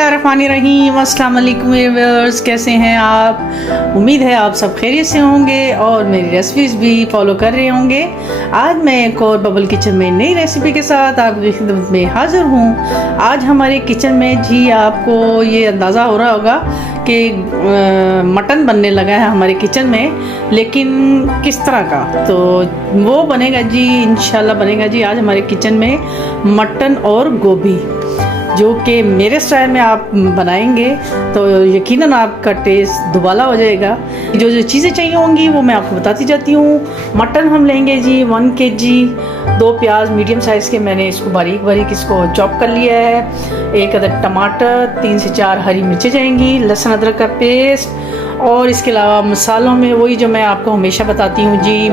बिस्मिल्लाहिर्रहमानिर्रहीम। अस्सलाम वालेकुम व्यूअर्स, कैसे हैं आप? उम्मीद है आप सब खैरियत से होंगे और मेरी रेसिपीज़ भी फॉलो कर रहे होंगे। आज मैं एक और बबल किचन में नई रेसिपी के साथ आपकी खिदमत में हाज़िर हूँ। आज हमारे किचन में जी आपको ये अंदाज़ा हो रहा होगा कि मटन बनने लगा है हमारे किचन में, लेकिन किस तरह का, तो वो बनेगा जी, इंशाल्लाह बनेगा जी आज हमारे किचन में मटन और गोभी, जो कि मेरे स्टाइल में आप बनाएंगे तो यकीनन आपका टेस्ट दुबाला हो जाएगा। जो जो चीज़ें चाहिए होंगी वो मैं आपको बताती जाती हूँ। मटन हम लेंगे जी 1 kg, 2 प्याज मीडियम साइज़ के मैंने इसको बारीक बारीक इसको चॉप कर लिया है, 1 अदद टमाटर, 3 से 4 हरी मिर्चें जाएंगी, लहसुन अदरक का पेस्ट, और इसके अलावा मसालों में वही जो मैं आपको हमेशा बताती हूँ जी,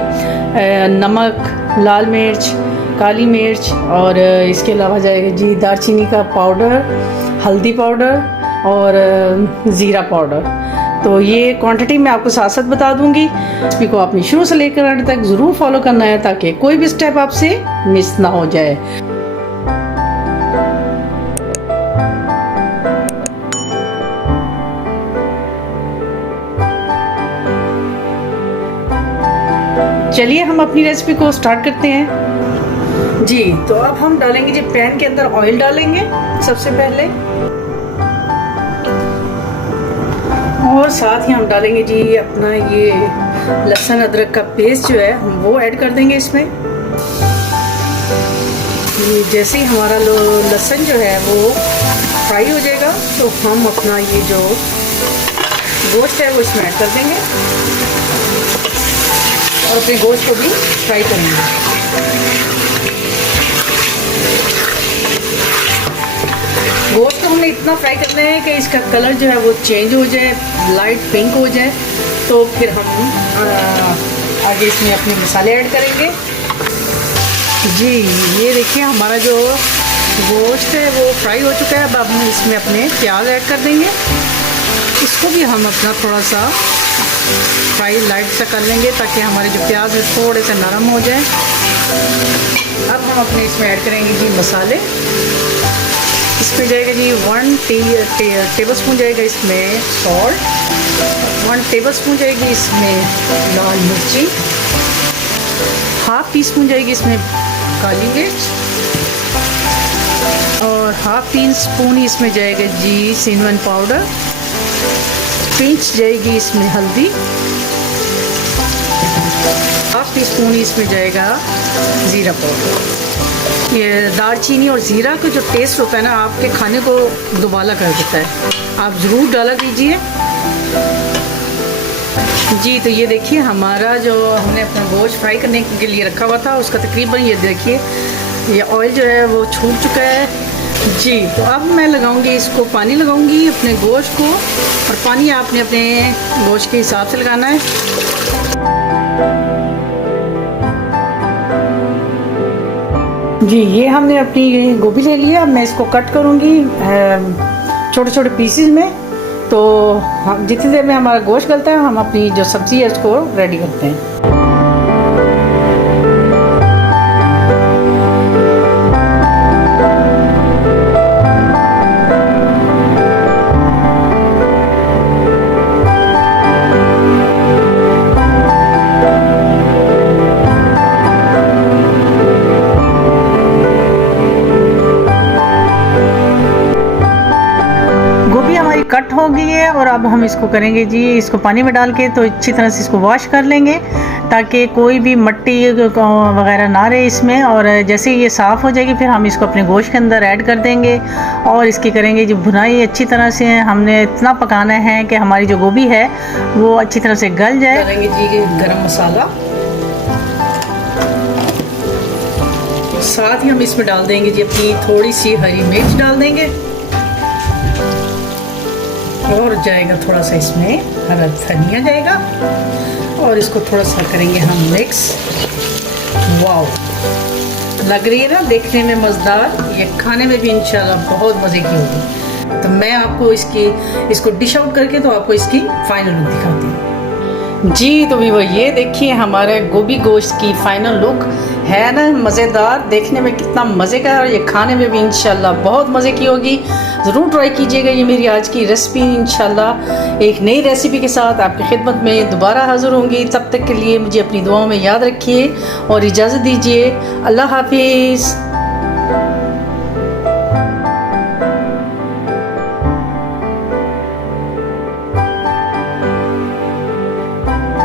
नमक, लाल मिर्च, काली मिर्च, और इसके अलावा जाएगा जी दालचीनी का पाउडर, हल्दी पाउडर और ज़ीरा पाउडर। तो ये क्वांटिटी मैं आपको साथ साथ बता दूंगी। रेसिपी को आपने शुरू से लेकर अंत तक ज़रूर फॉलो करना है ताकि कोई भी स्टेप आपसे मिस ना हो जाए। चलिए हम अपनी रेसिपी को स्टार्ट करते हैं जी। तो अब हम डालेंगे जी पैन के अंदर ऑयल डालेंगे सबसे पहले, और साथ ही हम डालेंगे जी अपना ये लहसुन अदरक का पेस्ट जो है हम वो ऐड कर देंगे इसमें। ये जैसे ही हमारा लहसुन जो है वो फ्राई हो जाएगा तो हम अपना ये जो गोश्त है वो इसमें ऐड कर देंगे और अपने गोश्त को भी फ्राई करेंगे। गोश्त को हमने इतना फ्राई करना है कि इसका कलर जो है वो चेंज हो जाए, लाइट पिंक हो जाए, तो फिर हम आगे इसमें अपने मसाले ऐड करेंगे जी। ये देखिए हमारा जो गोश्त है वो फ्राई हो चुका है। अब हम इसमें अपने प्याज ऐड कर देंगे, इसको भी हम अपना थोड़ा सा फ्राई लाइट सा कर लेंगे ताकि हमारे जो प्याज है थोड़े से नरम हो जाए। अब हम अपने इसमें ऐड करेंगे जी मसाले। इसमें जाएगा जी 1 टेबलस्पून जाएगा इसमें सॉल्ट, 1 टेबलस्पून जाएगी इसमें लाल मिर्ची, 1/2 टीस्पून जाएगी इसमें काली मिर्च, और 1/2 टीस्पून इसमें जाएगा जी सिनेमन पाउडर, पिंच जाएगी इसमें हल्दी, 1/2 टीस्पून इसमें जाएगा ज़ीरा पाउडर। ये दालचीनी और ज़ीरा का जो टेस्ट होता है ना, आपके खाने को दुबाला कर देता है, आप ज़रूर डाला कीजिए जी। तो ये देखिए हमारा जो हमने अपना गोश्त फ्राई करने के लिए रखा हुआ था उसका तकरीबन ये देखिए ये ऑयल जो है वो छूट चुका है जी। तो अब मैं लगाऊंगी इसको, पानी लगाऊंगी अपने गोश्त को, और पानी आपने अपने गोश्त के हिसाब से लगाना है। जी ये हमने अपनी गोभी ले लिया, अब मैं इसको कट करूंगी छोटे छोटे पीसेस में। तो हम जितनी देर में हमारा गोश्त गलता है हम अपनी जो सब्ज़ी है उसको रेडी करते हैं। कट हो गई है और अब हम इसको करेंगे जी, इसको पानी में डाल के तो अच्छी तरह से इसको वॉश कर लेंगे ताकि कोई भी मिट्टी वगैरह ना रहे इसमें। और जैसे ये साफ़ हो जाएगी फिर हम इसको अपने गोश्त के अंदर ऐड कर देंगे और इसकी करेंगे जी भुनाई अच्छी तरह से। हमने इतना पकाना है कि हमारी जो गोभी है वो अच्छी तरह से गल जाए। डालेंगे जी गरम मसाला, साथ ही हम इसमें डाल देंगे जी अपनी थोड़ी सी हरी मिर्च डाल देंगे, और जाएगा थोड़ा सा इसमें हरा धनिया जाएगा, और इसको थोड़ा सा करेंगे हम मिक्स। वाओ, लग रही है ना देखने में मज़ेदार, ये खाने में भी इंशाल्लाह बहुत मज़े की होगी। तो मैं आपको इसको डिश आउट करके तो आपको इसकी फाइनल लुक दिखाती हूँ। जी तो भी वो ये देखिए हमारे गोभी गोश्त की फाइनल लुक है ना, मज़ेदार, देखने में कितना मज़े का है और ये खाने में भी इंशाल्लाह बहुत मज़े की होगी। ज़रूर ट्राई कीजिएगा ये मेरी आज की रेसिपी। इंशाल्लाह एक नई रेसिपी के साथ आपकी खिदमत में दोबारा हाज़िर होंगी। तब तक के लिए मुझे अपनी दुआओं में याद रखिए और इजाज़त दीजिए। अल्लाह हाफिज़।